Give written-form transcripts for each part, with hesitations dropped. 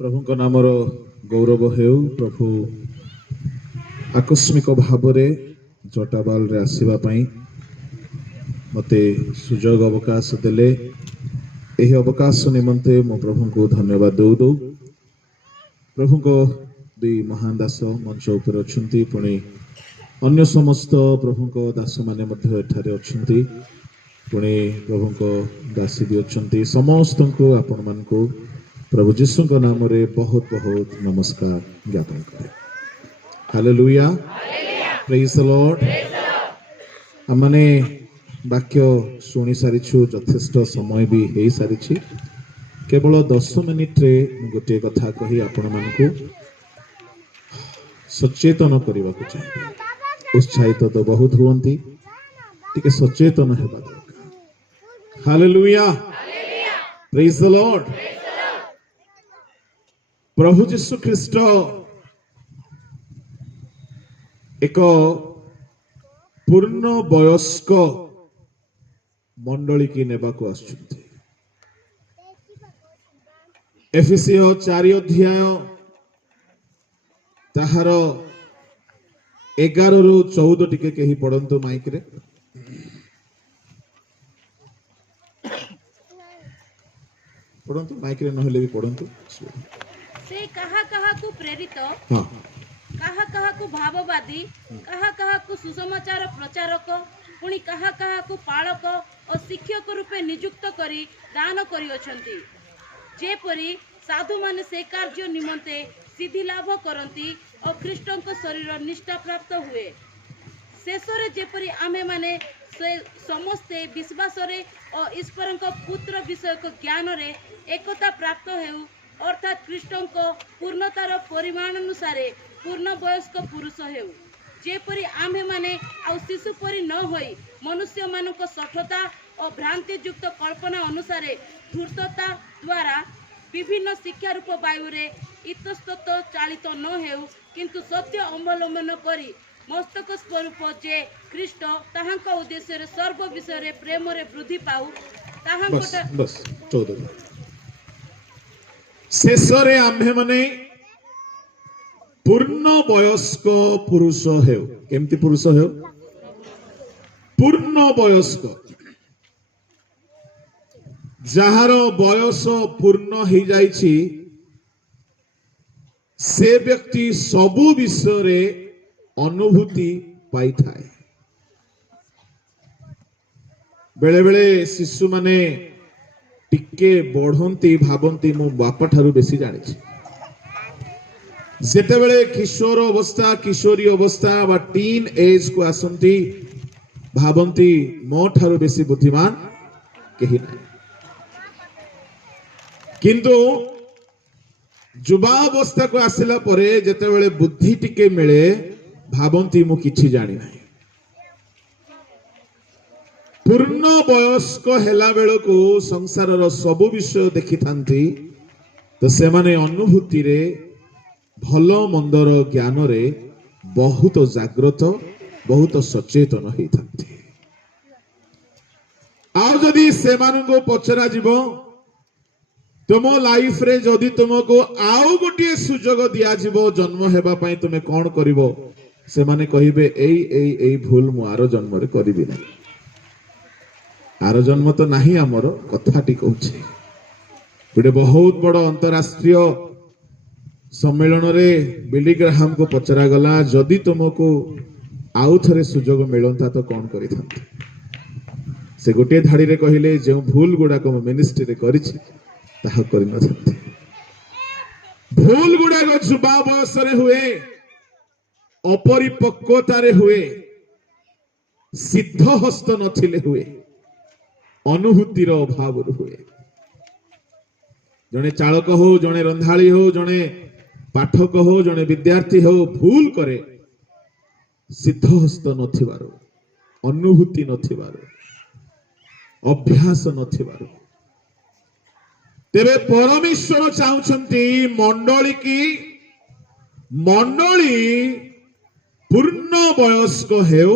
प्रभु को नामर गौरव हेउ। प्रभु आकस्मिक भाव जटाबाल रे आसीबा पई मते सुजोग अवकाश देले। एही अवकाश निमंते मो प्रभु को धन्यवाद दउ दउ। प्रभु को दुई महान दास मंच ऊपर अछंती, पुणी अन्य समस्त प्रभु को दास माने मध्य एठारे अछंती, पुणी प्रभु को दासी भी अछंती। समस्त को आपण मान को प्रभु जीशु को नाम रे बहुत बहुत नमस्कार ज्ञापन करे। Hallelujah, praise the Lord. हमने वाक्य शुणी सारी यथेष्ट समय भी हो सारी। केवल 10 मिनिट रे गोटे कथा कही आपण मान को सचेतन करने को चाहिए। उत्साहित तो बहुत हुअंती, टिके सचेतन हेबा दरकार। Hallelujah, praise the lord. प्रभु जीशु ख्रीष्ट एक पूर्ण वयस्क मंडली की नेबा को आसुछंती। एफेसिय 4 अध्याय ताहार 11 रु 14 टिके कही पढ़ंतु माइक रे। पढ़ंतु माइक रे नहले भी पढ़ंतु। से कहा कहा को प्रेरित, हां, कहा कहा को भाववादी, कहा कहा को सुसमाचार प्रचारक, पुणी कहा कहा को पालक और शिक्षक रूपे नियुक्त करी दान करियछंती। जेपरी साधु माने से कार्य निमंते सिद्धि लाभ करंती और ख्रीष्टଙ୍କ शरीर निष्ठा प्राप्त हुए। शेषरे जेपरी आमे माने समस्ते विश्वास रे और ईश्वरଙ୍କ पुत्र विषयक ज्ञान रे एकता प्राप्त हेउ, अर्थात ख्रीष्टଙ୍କ पूर्णतार परिमाण अनुसार पूर्ण वयस्क पुरुष हेउ। जेपरी आम्भे माने आ शिशु परी न होई मनुष्य मानक सठता और भ्रांति युक्त कल्पना अनुसार धूर्तता द्वारा विभिन्न शिक्षा रूप वायुरे इतस्तत चालित न हेउ, किंतु सत्य अवलंबन करी मस्तक स्वरूप जे ख्रीष्ट ताहांका उद्देश्य सर्व विषय रे प्रेम रे वृद्धि पाऊ। बस 14 शेषरे आम्भे माने पूर्ण वयस्क पुरुष हेउ। केमती पुरुष हेउ? पूर्ण वयस्क, जहार बयस पूर्ण हो जाइछि से व्यक्ति सबु विषय रे अनुभूति पाई थाए। बेले बेले शिशु माने टिके बढ़ंती भाबंती मो बापा ठारू बेसी जानिछि। जेतेबेले किशोर अवस्था किशोरी अवस्था बा टीन एज को आसंती भाबंती मो ठारू बेसी बुद्धिमान केही नाही, किंतु युवा अवस्था को आसिला परे जेतेबेले बुद्धि टिके मिले भाबंती मु किछि जानि नाही। पूर्ण वयस्क हेला बेलको संसार सबु विषय देखि थांती, तो से माने अनुभूति रे भल मंदर ज्ञान रे बहुत जागृत बहुत सचेतन होई थांती। आ जदि से मानको पचरा जीवो तुम लाइफ रे जदि तुमको आउ गोटे सुजोग दिया जीवो जन्म हेबा पई तुमे कोन करिवो, से माने कहिबे एई भूल मु आरो जन्म रे करिबि नै। आर जन्म तो नहीं आमर कथाटी कहूँ। गोटे बहुत बड़ अंतरराष्ट्रीय सम्मेलन रे बिली ग्राहम को पचरा गला, जदि तुमको आउ थरे सुजोग मिलता तो कौन करि थांते? से गोटे धाड़ी रे कहिले जे भूल गुडा को मिनिस्ट्री रे करिछि ताहा करि न थांते। भूल गुडा को जुबा बयस रे हुए, अपरिपक्वता रे हुए, सिद्ध हस्त नथिले हुए, अनुभूतिर अभाव हुए। जने चालक हो, जने रंधाली हो, जने पाठक हो, जने विद्यार्थी हो भूल करे सिद्ध हस्त नथिबारो, अनुभूति नथिबारो, अभ्यास नथिबारो। तेरे परमेश्वर चाहुछंती मंडली पूर्ण वयस्क हेउ,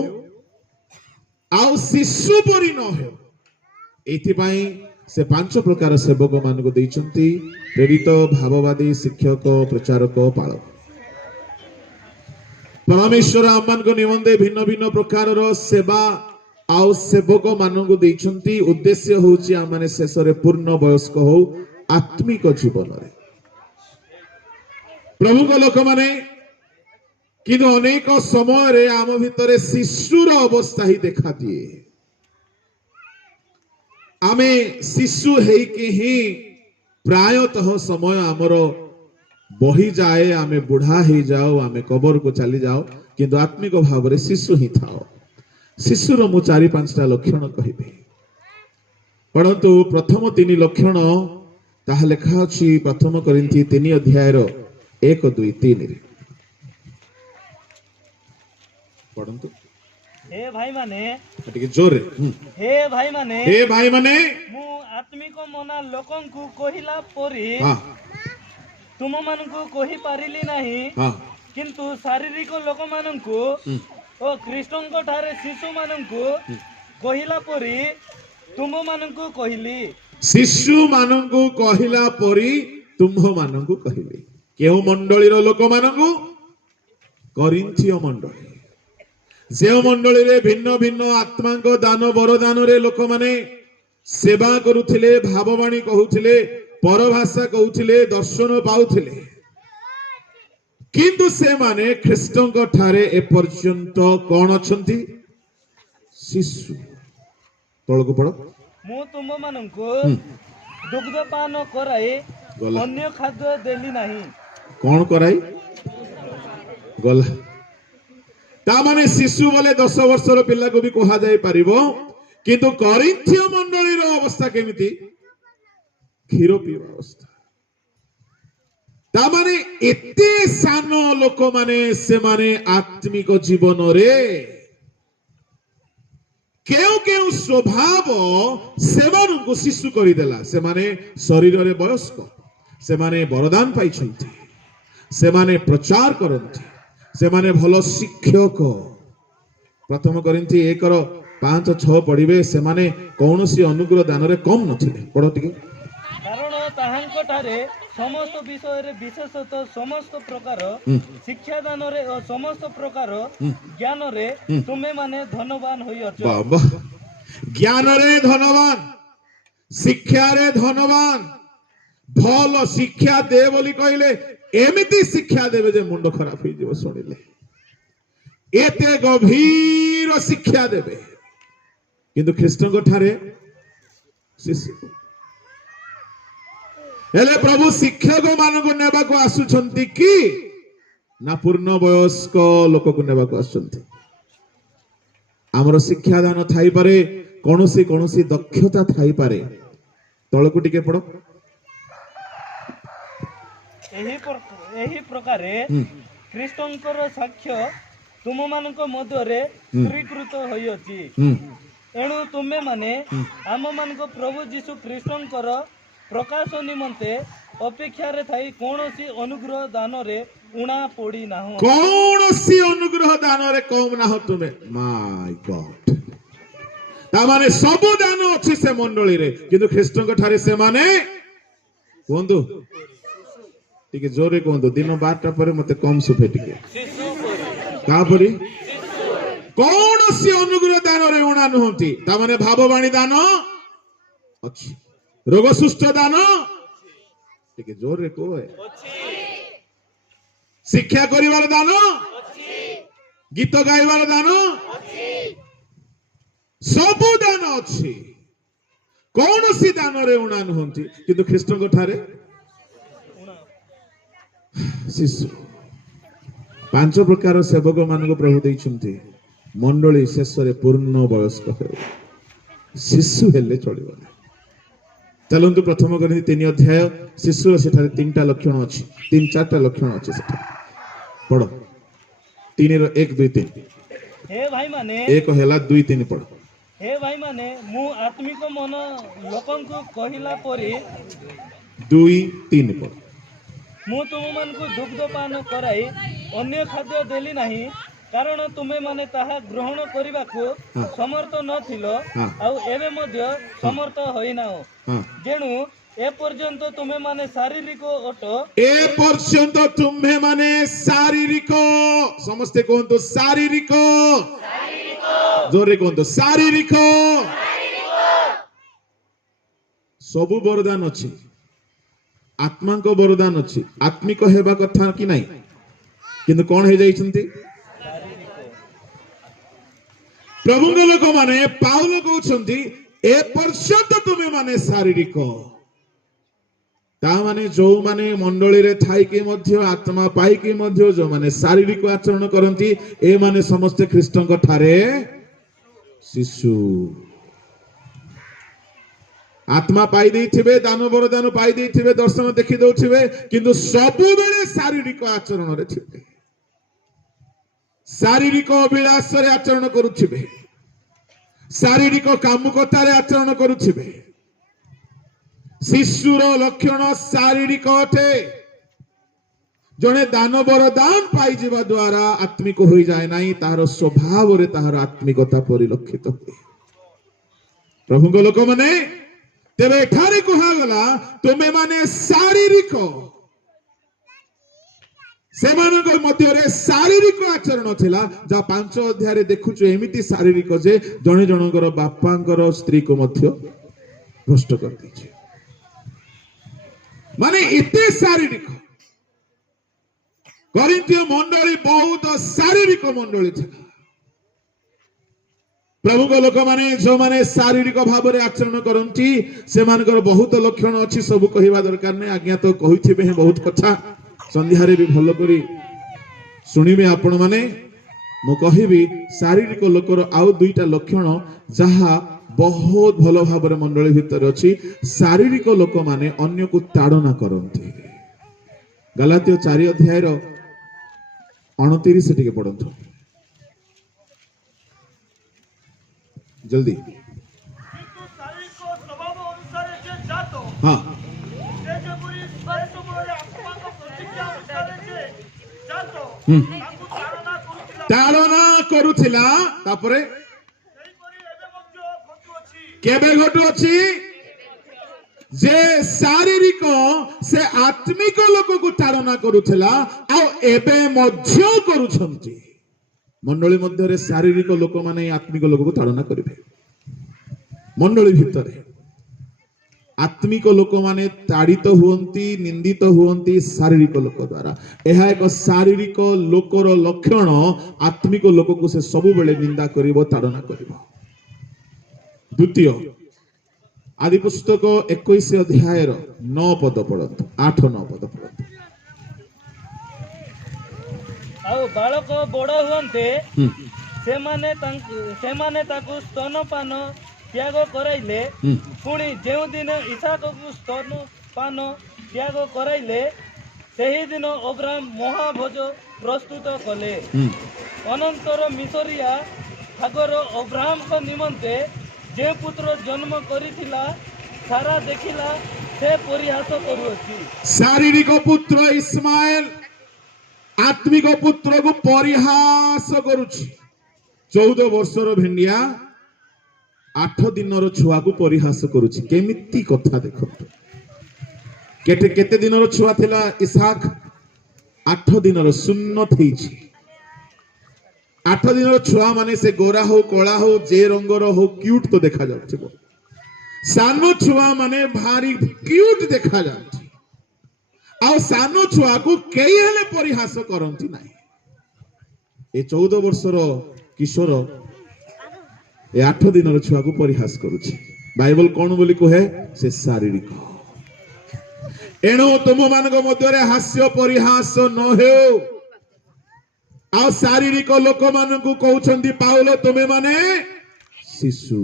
आउ शिशु परी न हेउ। एथिपाई से 5 प्रकार सेवक मान देइछंती प्रेरित भाववादी शिक्षक प्रचारक पालक परमेश्वर आमान को निमंते भिन्न भिन्न प्रकार सेवा आउ सेवक मान देइछंती उद्देश्य होची आमाने शेष रे पूर्ण वयस्क हो आत्मिक जीवन रे प्रभु को लोक माने किंतु अनेक समय रे आम भितर शिशुर अवस्था ही देखा दिए आमे शिशु हेकि ही प्रायतः समय आमर बही जाए आमे बुढ़ा ही जाओ आमे कबर को चली जाओ किंतु आत्मिक भाव रे शिशु ही थाओ शिशुर मु 4-5टा लक्षण कहिबे परंतु प्रथम 3 लक्षण ताहा लेखा अछि प्रथम कोरिन्थी 3 अध्याय रो 1-2-3 रे पढंतु हे भाई माने ଟିକେ ଜୋରରେ हे भाई माने ମୁଁ आत्मिक मना लोकन को कहिला परी ହଁ तुम मान को कहि पारिली नाही ହଁ किंतु शारीरिक लोक मान को ओ कृष्ण को ठारे शिशु मान को कहिला परी तुम मान को कहिली शिशु मानंकु कहिला परी तुम मानंकु कहिली केउ मंडलीर लोक मानंकु करिन्थिय मंडली जे मंडली रे भिन्न भिन्न आत्मा को दान वरदान रे लोक माने सेवा करुथिले भाववाणी कहउथिले परभाषा कहउथिले दर्शन पाउथिले किंतु से माने ख्रीष्टन को ठारे ए पर्यंत कोन अछंती शिशु तळको पड़ मु तुम मान को दुग्ध पान कराई गला अन्य खाद्य देली नाही कौन कराई गला ता माने शिशु बोले 10 वर्षर पिला को भी कहा जाय परिबो किंतु करिन्थिय मंडली रो अवस्था केमिति खीरो पीवा अवस्था ता माने एते सानो लोक माने से माने आत्मिक जीवन रे केउ केउ स्वभाव सेमान को शिशु करि देला से माने शरीर रे वयस्क से माने वरदान पाइछंती से माने प्रचार करंती से माने भलो शिक्षक प्रथम कोरिन्थी 1:5-6 पढ़िबे से माने कौनसी अनुग्रह दान रे कम नथिले पढ़ो टिके कारण ताहांक ठारे समस्त विषय रे विशेषतः समस्त प्रकार शिक्षा दान रे और समस्त प्रकार ज्ञान रे तुमे माने धनवान होई अछ बाबा ज्ञान रे धनवान शिक्षा रे धनवान भलो शिक्षा दे बोली कहले एमिति शिक्षा देवे जे मुंड खराब होई जीव सुनिले एते गभीर शिक्षा देवे किंतु ख्रीष्ट को ठारे शिशु हेले प्रभु शिक्षक मान को नेबा को आसुछंती कि ना पूर्ण वयस्क लोक को नेबा को आसुछंती हमर शिक्षा दान थाई पारे कोनोसी कोनोसी दक्षता थाई पारे तळको टिके पड़ो एही प्रकारे ख्रीष्टंकर साक्ष्य तुम मानक मध्य रे स्वीकृत होई अछि एणु तुमे माने आम मानक प्रभु जीशु ख्रीष्टंकर प्रकाश निमंते अपेक्षा रे थाई कोनोसी अनुग्रह दान रे उणा पड़ी ना हो कोनोसी अनुग्रह दान रे कम ना हो तुमे माय गॉड ता माने सब दान अछि से मंडली रे किंतु ख्रीष्टंक ठारे से माने कोंदु टिके जोरे कोंदु दिन 12टा परे मते कम सुफे टिके का परी कोनोसी अनुग्रह दान रे उणा नहंती ता माने भाववाणी दान अछि रोग सुष्ट दान टिके जोरे कोए शिक्षा करिवार दान गीत गाइबार दान सब दान अछि कोनोसी दान रे उणा नहंती किंतु ख्रीष्टंक ठारे शिशु 5 प्रकार सेवक मान को प्रभु देइछंती मंडली शेष रे पूर्ण वयस्क हो शिशु हेले चलिबो चलंतु प्रथम कोरिन्थी 3 अध्याय शिशु सेठारे 3टा लक्षण अछि 3-4टा लक्षण अछि सेठा पढो 3 रो 1 2 3 हे भाई माने एक हेला 2 3 पढो हे भाई माने मु आत्मिक मन लोकन को कहिला परी 2 3 पढो मु तुम मान को दुग्ध पान कराई अन्य खाद्य देली नाही କାରଣ ତୁମେ ମାନେ ତାହା ଗ୍ରହଣ କରିବାକୁ ହଁ। ସମର୍ଥ ନଥିଲ ହଁ। ଆଉ ଏବେ ମଧ୍ୟ ସମର୍ଥ ହୋଇନାହ। ହଁ। ଯେଣୁ ଏପର୍ଯ୍ୟନ୍ତ ତୁମେ ମାନେ ଶାରୀରିକ ଅଟ ଏ ପର୍ଯ୍ୟନ୍ତ ତୁମେ ମାନେ ଶାରୀରିକ, ସମସ୍ତେ କୁହନ୍ତୁ ଶାରୀରିକ, ଜୋରେ କୁହନ୍ତୁ ଶାରୀରିକ। ସବୁ ବରଦାନ ଅଛି, ଆତ୍ମାଙ୍କ ବରଦାନ ଅଛି, ଆତ୍ମିକ ହେବା କଥା କି ନାହିଁ, କିନ୍ତୁ କଣ ହେଇଯାଇଛନ୍ତି ପ୍ରଭୁଙ୍କ ଲୋକମାନେ। ପାଉଲ କହୁଛନ୍ତି ଏ ପର୍ଯ୍ୟନ୍ତ ତୁମେ ମାନେ ଶାରୀରିକ, ତା ମାନେ ଯୋଉମାନେ ମଣ୍ଡଳୀରେ ଥାଇକି ମଧ୍ୟ ଆତ୍ମା ପାଇକି ମଧ୍ୟ ଯୋଉମାନେ ଶାରୀରିକ ଆଚରଣ କରନ୍ତି, ଏମାନେ ସମସ୍ତେ ଖ୍ରୀଷ୍ଟଙ୍କ ଠାରେ ଶିଶୁ। ଆତ୍ମା ପାଇ ଦେଇଥିବେ, ଦାନ ବରଦାନ ପାଇ ଦେଇଥିବେ, ଦର୍ଶନ ଦେଖି ଦଉଥିବେ, କିନ୍ତୁ ସବୁବେଳେ ଶାରୀରିକ ଆଚରଣରେ ଥିବେ, ଶାରୀରିକ ଅଭିଳାଷରେ ଆଚରଣ କରୁଥିବେ, ଶାରୀରିକ କାମୁକତାରେ ଆଚରଣ କରୁଥିବେ। ଶିଶୁର ଲକ୍ଷଣ ଶାରୀରିକ ଅଟେ। ଜଣେ ଦାନ ବରଦାନ ପାଇଯିବା ଦ୍ୱାରା ଆତ୍ମିକ ହୋଇଯାଏ ନାହିଁ, ତାହାର ସ୍ୱଭାବରେ ତାହାର ଆତ୍ମିକତା ପରିଲକ୍ଷିତ ହୁଏ। ପ୍ରଭୁଙ୍କ ଲୋକମାନେ, ତେବେ ଏଠାରେ କୁହାଗଲା ତୁମେ ମାନେ ଶାରୀରିକ, ସେମାନଙ୍କ ମଧ୍ୟରେ ଶାରୀରିକ ଆଚରଣ ଥିଲା, ଯାହା 5 ଅଧ୍ୟାୟରେ ଦେଖୁଛୁ ଏମିତି ଶାରୀରିକ ଯେ ଜଣେ ଜଣଙ୍କର ବାପାଙ୍କର ସ୍ତ୍ରୀକୁ ମଧ୍ୟ ଭ୍ରଷ୍ଟ କରିଦେଇଛି। ମାନେ ଏତେ ଶାରୀରିକ। କରିନ୍ଥୀୟ ମଣ୍ଡଳୀ ବହୁତ ଶାରୀରିକ ମଣ୍ଡଳୀ ଥିଲା। ପ୍ରଭୁଙ୍କ ଲୋକମାନେ ଯୋଉମାନେ ଶାରୀରିକ ଭାବରେ ଆଚରଣ କରନ୍ତି, ସେମାନଙ୍କର ବହୁତ ଲକ୍ଷଣ ଅଛି, ସବୁ କହିବା ଦରକାର ନାହିଁ, ଆଜ୍ଞା ତ କହିଥିବେ ବହୁତ କଥା, ସନ୍ଧ୍ୟାରେ ବି ଭଲ କରି ଶୁଣିବେ ଆପଣ ମାନେ। ମୁଁ କହିବି ଶାରୀରିକ ଲୋକର ଆଉ 2ଟା ଲକ୍ଷଣ ଯାହା ବହୁତ ଭଲ ଭାବରେ ମଣ୍ଡଳୀ ଭିତରେ ଅଛି। ଶାରୀରିକ ଲୋକମାନେ ଅନ୍ୟକୁ ତାଡ଼ନା କରନ୍ତି। ଗଲାତୀୟ 4 ଅଧ୍ୟାୟର 29 ଟିକେ ପଢନ୍ତୁ ଜଲ୍ଦି। କିନ୍ତୁ ଶାରୀରିକ ସ୍ୱଭାବ ଅନୁସାରେ ଯେ ଜାତ, ହଁ, ସେ ଯେପରି ସେହି ସମୟରେ ଆତ୍ମାଙ୍କ ପ୍ରତିଜ୍ଞା ଅନୁସାରେ ଯେ ଜାତ, ତାଙ୍କୁ ତାଡ଼ନା କରୁଥିଲା। ତାପରେ ସେହିପରି ଏବେ ମଧ୍ୟ ଘଟୁଅଛି। କେବେ ଘଟୁଅଛି? ଯେ ଶାରୀରିକ ସେ ଆତ୍ମିକ ଲୋକକୁ ତାଡ଼ନା କରୁଥିଲା, ଆଉ ଏବେ ମଧ୍ୟ କରୁଛନ୍ତି। ମଣ୍ଡଳୀ ମଧ୍ୟରେ ଶାରୀରିକ ଲୋକମାନେ ଆତ୍ମିକ ଲୋକକୁ ତାଡ଼ନା କରିବେ। ମଣ୍ଡଳୀ ଭିତରେ ଆତ୍ମିକ ଲୋକମାନେ ତାଡ଼ିତ ହୁଅନ୍ତି, ନିନ୍ଦିତ ହୁଅନ୍ତି ଶାରୀରିକ ଲୋକ ଦ୍ୱାରା। ଏହା ଏକ ଶାରୀରିକ ଲୋକର ଲକ୍ଷଣ। ଆତ୍ମିକ ଲୋକକୁ ସେ ସବୁବେଳେ ନିନ୍ଦା କରିବ, ତାଡ଼ନା କରିବ। ଦ୍ୱିତୀୟ ଆଦି ପୁସ୍ତକ 21 ଅଧ୍ୟାୟର 9 ପଦ ପଢନ୍ତୁ, 8-9 ପଦ ପଢନ୍ତୁ। ଆଉ ବାଳକ ବଡ଼ ହୁଅନ୍ତେ ସେମାନେ ତାକୁ ସ୍ତନପାନ ତ୍ୟାଗ କରାଇଲେ। ପୁଣି ଯେଉଁଦିନ ଇସାକକୁ ସ୍ତନପାନ ତ୍ୟାଗ କରାଇଲେ, ସେହିଦିନ ଅବ୍ରାମ ମହାଭୋଜ ପ୍ରସ୍ତୁତ କଲେ। ଅନନ୍ତର ମିଶରିଆ ହାଗର ଅବ୍ରାହମଙ୍କ ନିମନ୍ତେ ଯେ ପୁତ୍ର ଜନ୍ମ କରିଥିଲା, ସାରା ଦେଖିଲା ସେ ପରିହାସ କରୁଅଛି। ଶାରୀରିକ ପୁତ୍ର ଇସ୍ମାଏଲ ଆତ୍ମିକ ପୁତ୍ରକୁ ପରିହାସ କରୁଛି। 14 ବର୍ଷର ଭେଣ୍ଡିଆ 8 ଦିନର ଛୁଆକୁ ପରିହାସ କରୁଛି। କେମିତି କଥା ଦେଖନ୍ତୁ। କେତେ ଦିନର ଛୁଆ ଥିଲା ଇସାକ? 8 ଦିନର, ଶୂନ୍ୟ ହେଇଛି। 8 ଦିନର ଛୁଆ ମାନେ ସେ ଗୋରା ହଉ, କଳା ହଉ, ଯେ ରଙ୍ଗର ହଉ, କ୍ୟୁଟ ତ ଦେଖା ଯାଉଥିବ। ସାନ ଛୁଆ ମାନେ ଭାରି କ୍ୟୁଟ ଦେଖା ଯାଉଛି। ଆଉ ସାନ ଛୁଆକୁ କେହି ହେଲେ ପରିହାସ କରନ୍ତି ନାହିଁ। ଏ 14 ବର୍ଷର କିଶୋର ଏ 8 ଦିନର ଛୁଆକୁ ପରିହାସ କରୁଛି। ବାଇବଲ କଣ ବୋଲି କୁହେ? ସେ ଶାରୀରିକ। ଏଣୁ ତୁମମାନଙ୍କ ମଧ୍ୟରେ ହାସ୍ୟ ପରିହାସ ନ ହେଉ। ଆଉ ଶାରୀରିକ ଲୋକମାନଙ୍କୁ କହୁଛନ୍ତି ପାଉଲ, ତୁମେ ମାନେ ଶିଶୁ।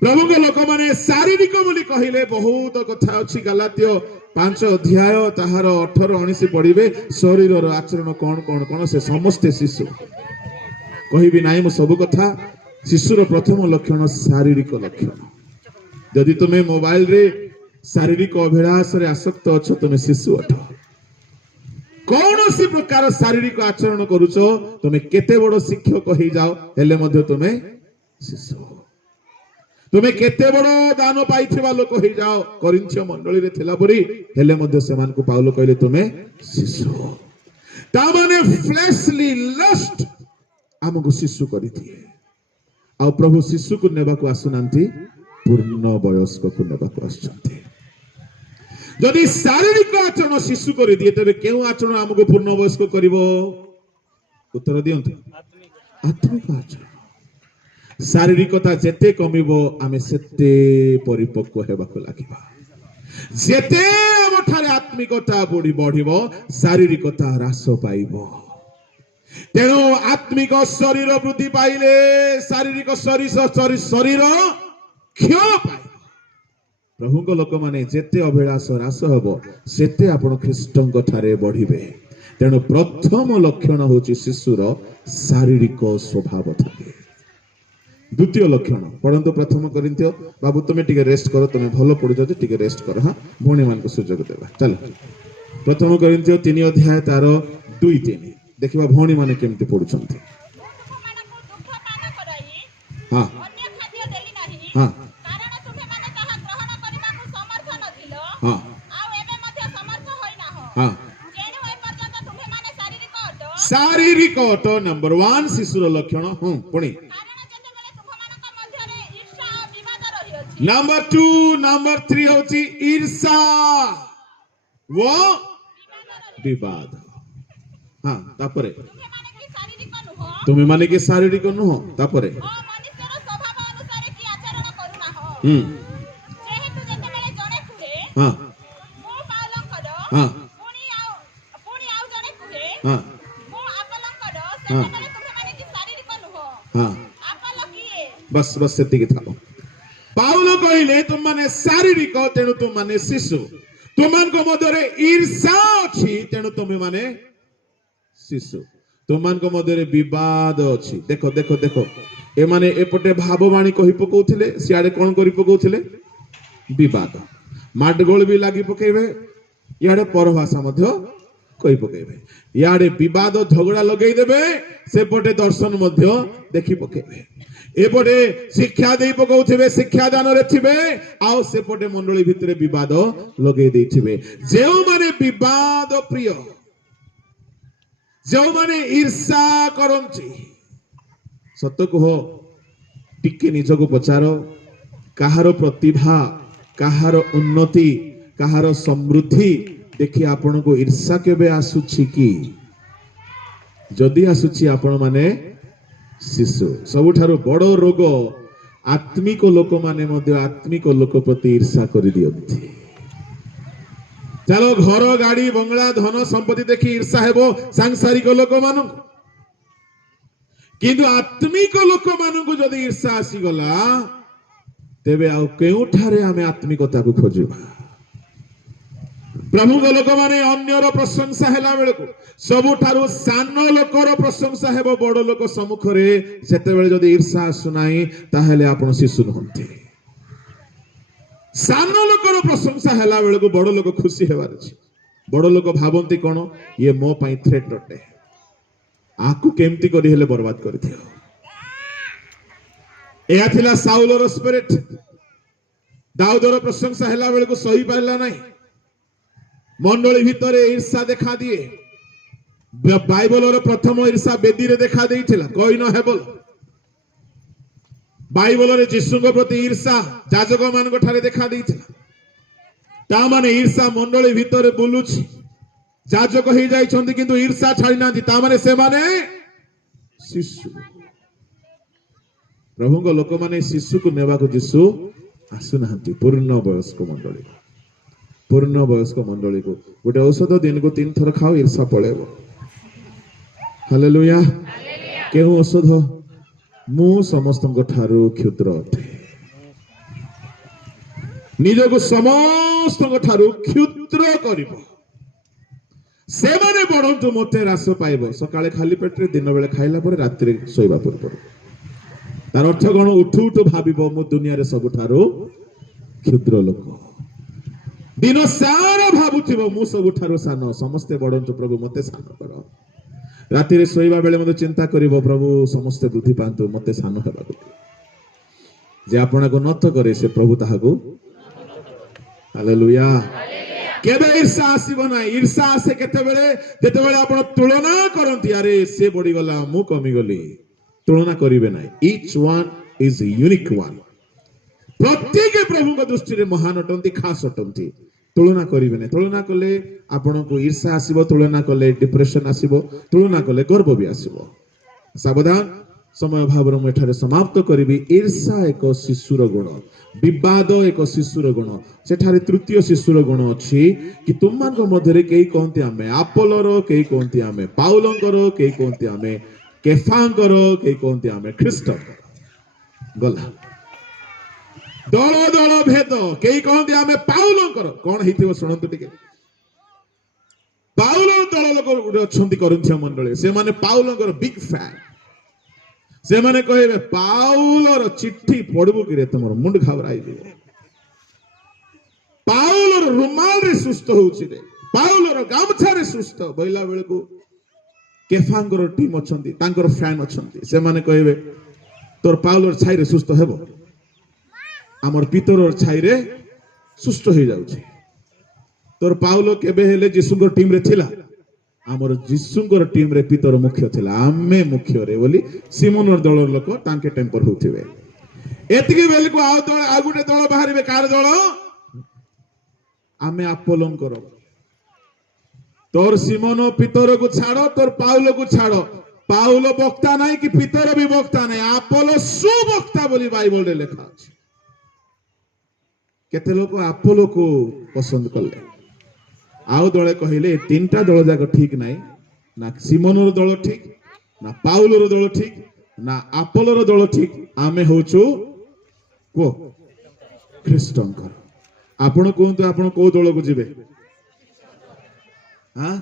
ପ୍ରଭୁଙ୍କ ଲୋକମାନେ ଶାରୀରିକ ବୋଲି କହିଲେ ବହୁତ କଥା ଅଛି। ଗଲାତୀୟ 5 ଅଧ୍ୟାୟ ତାହାର 18-19 ପଢିବେ। ଶରୀରର ଆଚରଣ କଣ କଣ କଣ, ସେ ସମସ୍ତେ ଶିଶୁ। କହିବି ନାହିଁ ମୁଁ ସବୁ କଥା। ଶିଶୁର ପ୍ରଥମ ଲକ୍ଷଣ ଶାରୀରିକ ଲକ୍ଷଣ। ଯଦି ତୁମେ ମୋବାଇଲରେ ଶାରୀରିକ ଅଭିଳାଷରେ ଆସକ୍ତ ଅଛ, ତୁମେ ଶିଶୁ ଅଟ। कौन सी प्रकार शारीरिक आचरण करुच तुम केते बड़ शिक्षक हो जाओ हेले मध्य तुम शिशु तुम केते बड़ दान पाइथिबा लोक हो जाओ करिन्थिय मंडली रे थिला परी हेले मध्य सेमान को पाउलो कहले तुम शिशु ता माने फ्लेशली लस्ट हमको शिशु करि दिए आ प्रभु शिशु को नेबा को आसुनांती पूर्ण वयस्क को नेबा को आछंती जदि शारीरिक आचरण शिशु कर दिए तेरे क्यों आचरण हमको पूर्ण वयस्क करिवो उत्तर दियंतु आत्मिक आचरण शारीरिकता जेते कमिबो आमे सेते परिपक्व हेबाको लागिबा जेते हम ठारे आत्मिकता बढी बढ़िबो शारीरिकता ह्रास पाइबो तेणु आत्मिक शरीर वृद्धि पाइले शारीरिक शरीर क्षय पाइबो प्रभु लोक माने जेते अभिलाष ह्रास हबो सेते आपण ख्रीष्टंक ठारे बढ़िबे तेणु प्रथम लक्षण होची शिशुर शारीरिक स्वभाव थाके द्वितीय लक्षण पढ़ंतु प्रथम करिन्थियो बाबू तुम टिके रेस्ट करो तुम भलो पढुछ जे टिके रेस्ट कर हां भौणी मान को सुजोग देबा चल प्रथम करिन्थियो 3 अध्याय तार 2-3 देखिबा भौणी माने केमति पढुछंती हां हां हां हां शारीरिक अट नंबर 1 शिशुर लक्षण हूं पुणी नंबर 2 नंबर 3 होची ईर्षा वो विवाद हां तापरे तुम्ही माने की शारीरिक नुह तापरे हां हां हां हां बस बस सेति था पाउल कहले तुम माने शारीरिक तेणु तुम माने शिशु तुम को मध्य ईर्षा अच्छी तेणु तुम माने शिशु तुम को मध्य विवाद अच्छी देखो देखो देखो ए माने एपटे भाववाणी कहि पकोथिले सियाडे कोन करि पकोथिले विवाद माडगोल भी लागि पकेबे याडे परभाषा मध्य कहि पकेबे याडे विवाद झगड़ा लगेई देबे सेपटे दर्शन मध्य देखि पकेबे एपटे शिक्षा दे पकाउथिबे शिक्षा दान रे थिबे आउ सेपटे मंडली भितरे विवाद लगे देथिबे जेउ माने विवाद प्रिय जेउ माने ईर्षा करंची सत्य कहो टिके निजको पचारो काहार प्रतिभा काहार उन्नति काहार समृद्धि देखि आपण को ईर्षा केबे आसुछि कि जदि आसुछि आपण माने शिशु सबुठारु बड़ रोग आत्मिक लोक माने मध्य आत्मिक लोक प्रति ईर्षा कर दियंती चलो घर गाड़ी बंगला धन संपत्ति देखि ईर्षा हेबो सांसारिक लोक मानु किंतु आत्मिक लोक मानु जदि ईर्षा आसी गला तेबे आ केउठारे आमे आत्मिकता को खोजिबा प्रभु लोक माने अन्यर प्रशंसा हेला बेलको सबुठारु सान लोकर प्रशंसा हेबो बड़ लोक सम्मुख रे सेते बेले जदि ईर्षा आसुनाई ताहेले आपण शिशु नहंती सान लोकर प्रशंसा हेला बेलको बड़ लोक खुशी हेबार अछि बड़ लोक भाबंती कोन ये मो पई थ्रेट अटे आकु केमती करी हेले बर्बाद करि दियो एया थिला साउलर स्पिरिट दाऊदर प्रशंसा हेला बेलको सही पारला नाही मंडली भितर ईर्षा देखा दिए बाइबल प्रथम ईर्षा बेदी रे देखा देइथिला कहि न हेबल बाइबल रे यीशु को प्रति ईर्षा जाजक मान को ठारे देखा देइथिला ता माने ईर्षा मंडली भितर बुलुछि जाजक हे जाई छंती किंतु ईर्षा छाड़ी नांती ता माने से माने शिशु प्रभु को लोक माने शिशु को नेबा को यीशु आसु नांती पूर्ण वयस्क मंडली को गोटे औषध दिन को 3 थर खाओ ईर्षा पळेबो हालेलुया केहू औषध मु समस्त ठारू क्षुद्र अटे निजको समस्त ठारू क्षुद्र करिबो से माने बढ़ंतु मते रास पाइबो सकाळे खाली पेटरे दिन बेले खाइला परे रात्रि सोइबा पूर्व तार अर्थ कोन उठु उठु भाबिबो मु दुनिया रे सब ठारू क्षुद्र लोक दिन सारा भावुथिब मु सबुठारु सान समस्ते बढन्तु प्रभु मते सान कर राति रे सोइबा बेले मते चिंता करिवो प्रभु समस्ते बुद्धि पांतु मते सान हेबाकु जे आपण को नत करे से प्रभु ताहाकु हालेलुया केबे ईर्षा आसीबो ना ईर्षा आसे केते बेले जेते बेले आपण तुलना करंती अरे से बढी गला मु कमी गली तुलना करिवे ना each one is unique one प्रत्येक प्रभु को दृष्टि रे महान अटंती खास अटंती तुलना करिवे ना तुलना कले आपण को ईर्षा आसीबो तुलना कले डिप्रेशन आसीबो तुलना कले गर्व भी आसीबो सावधान समय भावर मु एठारे समाप्त करिवि ईर्षा एक शिशुर गुण विवाद एक शिशुर गुण सेठारे तृतीय शिशुर गुण अछि कि तुममान को मध्यरे केही कहंती आमे अपोलोर केही कहंती आमे पाउलंकर केही कहंती आमे केफांकर केही कहंती आमे ख्रीष्टकर गला दल दल भेद केही कहंती आमे पाउलंकर कोन हेतिबो सुनंतु टिके पाउल दल लोक अछंती करिन्थिया मंडळे से माने पाउलंकर बिग फैन से माने कहे पाउलर चिट्ठी पढ़बू कि तुम मुंड घबराई पाउलर रुमाल रे सुस्थ होउछि रे पाउलर गामछा रे सुस्थ बइला बेले को केफांगर टीम अछंती तांकर फैन अछंती से माने कहबे तोर पाउलर छाई रे सुस्थ हेबो हमर पितरर छाई रे सुस्थ हो जाउछि तोर पाउलो केबे हेले जिसुंगर टीम रे थिला आमर जिसुंगर टीम रे पितर मुख्य थिला आमे मुख्य रे बोली सिमोनर दलर लोक तांके टेम्पर होथिबे एतिके बेल को आ गुटे दल बाहरिबे कार दल आमे अपोलोन करो तोर सिमोन पितर को छाड़ो तोर पाउलो को छाड़ो पाउलो वक्ता नहीं कि पितर भी वक्ता नहीं अपोलो सुवक्ता बोली बाइबल रे लिखा अछि केते लोक अपोलो को पसंद करले आउ दले कहले तीनटा दल जाक ठीक नाही ना सिमोनर दल ठीक ना पाउलर दल ठीक ना अपोलोर दल ठीक आमे होचो को ख्रीष्टंकर आपण कोंतु आपण को दल को जिवे हां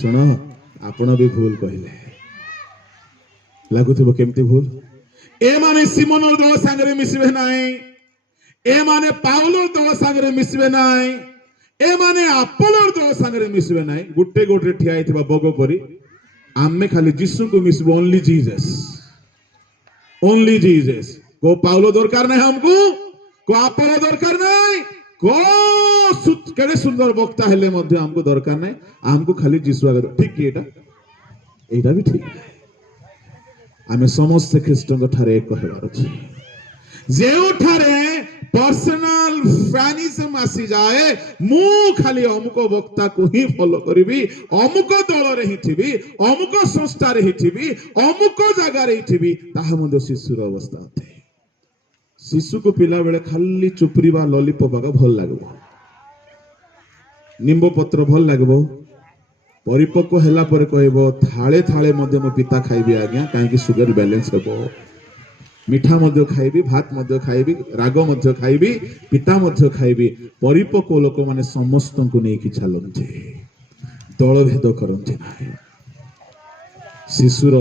सुनो आपण भी भूल कहले लागुथिबो केमती भूल ए माने सिमोनर दल संगरे मिसबे नाही ए माने पाउलर दल संगरे मिसबे नाही ए माने अपोलोर दल संगरे मिसबे नाही गुटे गोटे ठिया हितबा बगो परी आमे खाली जिसु को मिसबो ओनली जीसस को पाउलो दरकार नाही हमको को अपोलो दरकार नाही को केडे सुंदर वक्ता हेले मध्ये हमको दरकार नाही हमको खाली जिसु आगे ठीक की एटा भी ठीक आमे समस्त ख्रीष्टन को ठारे एक कहबार अछि जेउ ठारे पर्सनल फैनिज्म आसी जाए मु खाली अमुक वक्ता को ही फॉलो करिवि अमुक दल रे ही थिबि अमुक संस्था रे ही थिबि अमुक जगह रे ही थिबि ताहा मध्ये शिशुर अवस्था होते शिशु को पिला बेले खाली चुपरीबा लॉलीपॉप का भल लागबो निंबो पत्र भल लागबो परिपक्व हेला पर कहबो थाळे थाळे मध्ये मो पिता खाइबि आज्ञा काहे कि शुगर बैलेंस हेबो मिठा मध्य खाइबी भात मध्य खाइबी राग मध्य खाइबी पिता मध्य खाइबी परिपक्व लोक माने समस्त को नहीं कि चलते दल भेद करते ना शिशुर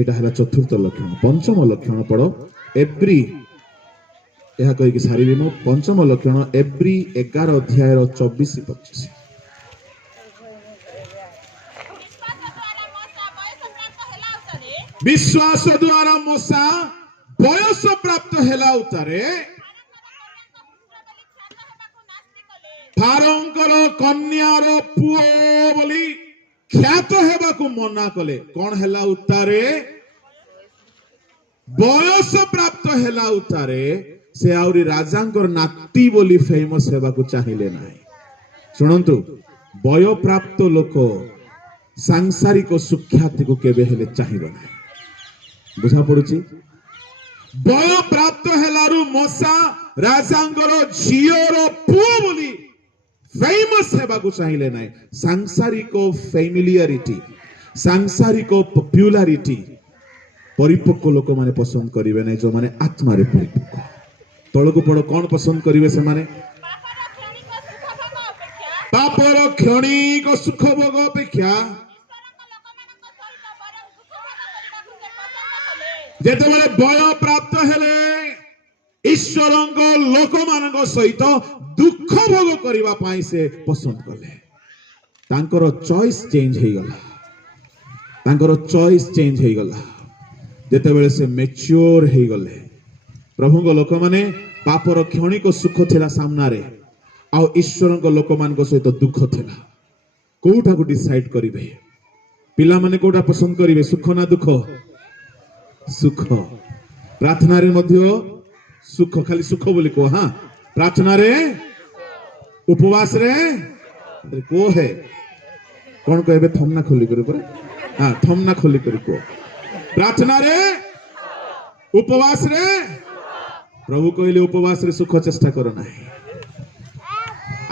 एटा हला चतुर्थ लक्षण पंचम लक्षण पढ़ो एव्री यह कहि कि सारी मु पंचम लक्षण एव्री 11 अध्याय 24-25 विश्वास द्वारा मोसा बयस प्राप्त हेला उतारे फारंकर कन्यार पुओ बोली ख्यात हेबा को मना कले कोन हेला उतारे बयस प्राप्त हेला उतारे से आउरी राजांकर नाती बोली फेमस हेबा को चाहिले नाही सुनंतु बय प्राप्त लोक सांसारिक सुख्याति को केबे हेले चाहिबो नाही बुझा पड़ुची बय प्राप्त हेलारु मोसा राजांगर झियोर पुओ बोली फेमस हेबा को चाहिए ना सांसारिक फैमिलियरिटी सांसारिक पॉपुलैरिटी परिपक्व लोक माने पसंद करिवे नै जो माने आत्मा रे परिपक्व तळको पड़ कोन पसंद करिवे से माने पापर क्षणिक सुख भोग अपेक्षा जेते बय प्राप्त हेले ईश्वरଙ୍କ ଲୋକମାନଙ୍କ ସହିତ ଦୁଃଖ ଭୋଗ କରିବା ପାଇଁ ସେ ପସନ୍ଦ କଲେ। ତାଙ୍କର ଚଏସ୍ ଚେଞ୍ଜ ହେଇଗଲା। ତାଙ୍କର ଚଏସ୍ ଚେଞ୍ଜ ହେଇଗଲା ଯେତେବେଳେ ସେ ମେଚ୍ୟୁର ହେଇଗଲେ। ପ୍ରଭୁଙ୍କ ଲୋକମାନେ ପାପର କ୍ଷଣିକ ସୁଖ ଥିଲା ସାମ୍ନାରେ, ଆଉ ଈଶ୍ୱରଙ୍କ ଲୋକମାନଙ୍କ ସହିତ ଦୁଃଖ ଥିଲା। କୋଉଟାକୁ ଡିସାଇଡ୍ କରିବେ? ପିଲାମାନେ କୋଉଟା ପସନ୍ଦ କରିବେ, ସୁଖ ନା ଦୁଃଖ? ସୁଖ। ପ୍ରାର୍ଥନାରେ ମଧ୍ୟ ସୁଖ, ଖାଲି ସୁଖ ବୋଲି କୁହ। ହଁ, ପ୍ରାର୍ଥନାରେ, ଉପବାସରେ କୁହ ହେ କଣ କହିବେ? ଥମ୍ନା ଖୋଲି କରି ପୁରା, ହଁ ଥମ୍ନା ଖୋଲି କରି କୁହ। ପ୍ରାର୍ଥନାରେ, ଉପବାସରେ। ପ୍ରଭୁ କହିଲେ ଉପବାସରେ ସୁଖ ଚେଷ୍ଟା କର ନାହିଁ,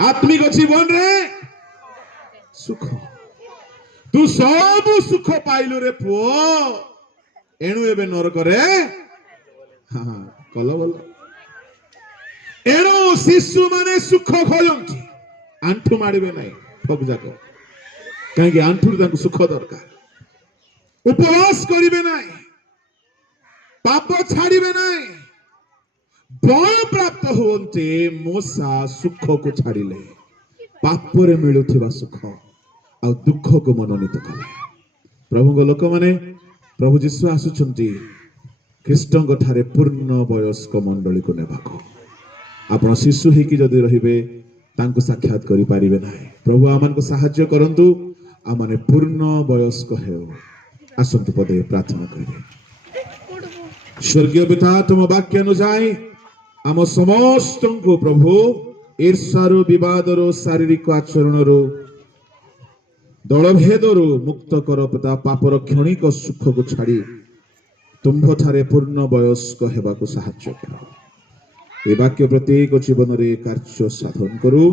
ଆତ୍ମିକ ଜୀବନରେ ସୁଖ। ତୁ ସବୁ ସୁଖ ପାଇଲୁ ରେ ପୁଅ, ଏଣୁ ଏବେ ନରକରେ କଲ ଭଲ। ଏଣୁ ଶିଶୁ ମାନେ ସୁଖ ଖୋଜନ୍ତି, ଆଣ୍ଠୁ ମାଡ଼ିବେ ନାହିଁ ଠକ ଯାକ। କାହିଁକି? ଆଣ୍ଠୁରେ ତାଙ୍କୁ ସୁଖ ଦରକାର। ଉପବାସ କରିବେ ନାହିଁ, ପାପ ଛାଡ଼ିବେ ନାହିଁ। ବଳ ପ୍ରାପ୍ତ ହୁଅନ୍ତି ମୂଷା ସୁଖକୁ ଛାଡ଼ିଲେ, ପାପରେ ମିଳୁଥିବା ସୁଖ ଆଉ ଦୁଃଖକୁ ମନୋନୀତ କଲେ। ପ୍ରଭୁଙ୍କ ଲୋକମାନେ, ପ୍ରଭୁ ଯୀଶୁ ଆସୁଛନ୍ତି ଖ୍ରୀଷ୍ଟଙ୍କ ଠାରେ ପୂର୍ଣ୍ଣ ବୟସ୍କ ମଣ୍ଡଳୀକୁ ନେବାକୁ। ଆପଣ ଶିଶୁ ହେଇକି ଯଦି ରହିବେ ତାଙ୍କୁ ସାକ୍ଷାତ କରିପାରିବେ ନାହିଁ। ପ୍ରଭୁ ଆମମାନଙ୍କୁ ସାହାଯ୍ୟ କରନ୍ତୁ, ଆମମାନେ ପୂର୍ଣ୍ଣ ବୟସ୍କ ହେଉ। ଆସନ୍ତୁ ପଦେ ପ୍ରାର୍ଥନା କରିବେ। ସ୍ୱର୍ଗୀୟ ପିତା, ତୁମ ବାକ୍ୟ ଅନୁଯାୟୀ ଆମ ସମସ୍ତଙ୍କୁ ପ୍ରଭୁ ଈର୍ଷାରୁ, ବିବାଦରୁ, ଶାରୀରିକ ଆଚରଣରୁ, ଦଳଭେଦରୁ ମୁକ୍ତ କର ପିତା। ପାପର କ୍ଷଣିକ ସୁଖକୁ ଛାଡ଼ି ତୁମ୍ଭ ଠାରେ ପୂର୍ଣ୍ଣ ବୟସ୍କ ହେବାକୁ ସାହାଯ୍ୟ କର। ଏ ବାକ୍ୟ ପ୍ରତ୍ୟେକ ଜୀବନରେ କାର୍ଯ୍ୟ ସାଧନ କରୁ।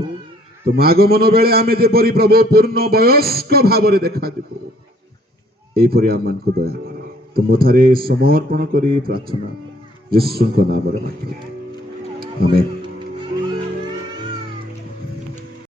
ତୁମ ଆଗମନ ବେଳେ ଆମେ ଯେପରି ପ୍ରଭୁ ପୂର୍ଣ୍ଣ ବୟସ୍କ ଭାବରେ ଦେଖାଯିବୁ, ଏହିପରି ଆମମାନଙ୍କୁ ଦୟା କର। ତୁମ ଠାରେ ସମର୍ପଣ କରି ପ୍ରାର୍ଥନା ଯୀଶୁଙ୍କ ନାମରେ ମାଗିଲେ, ଆମେନ୍।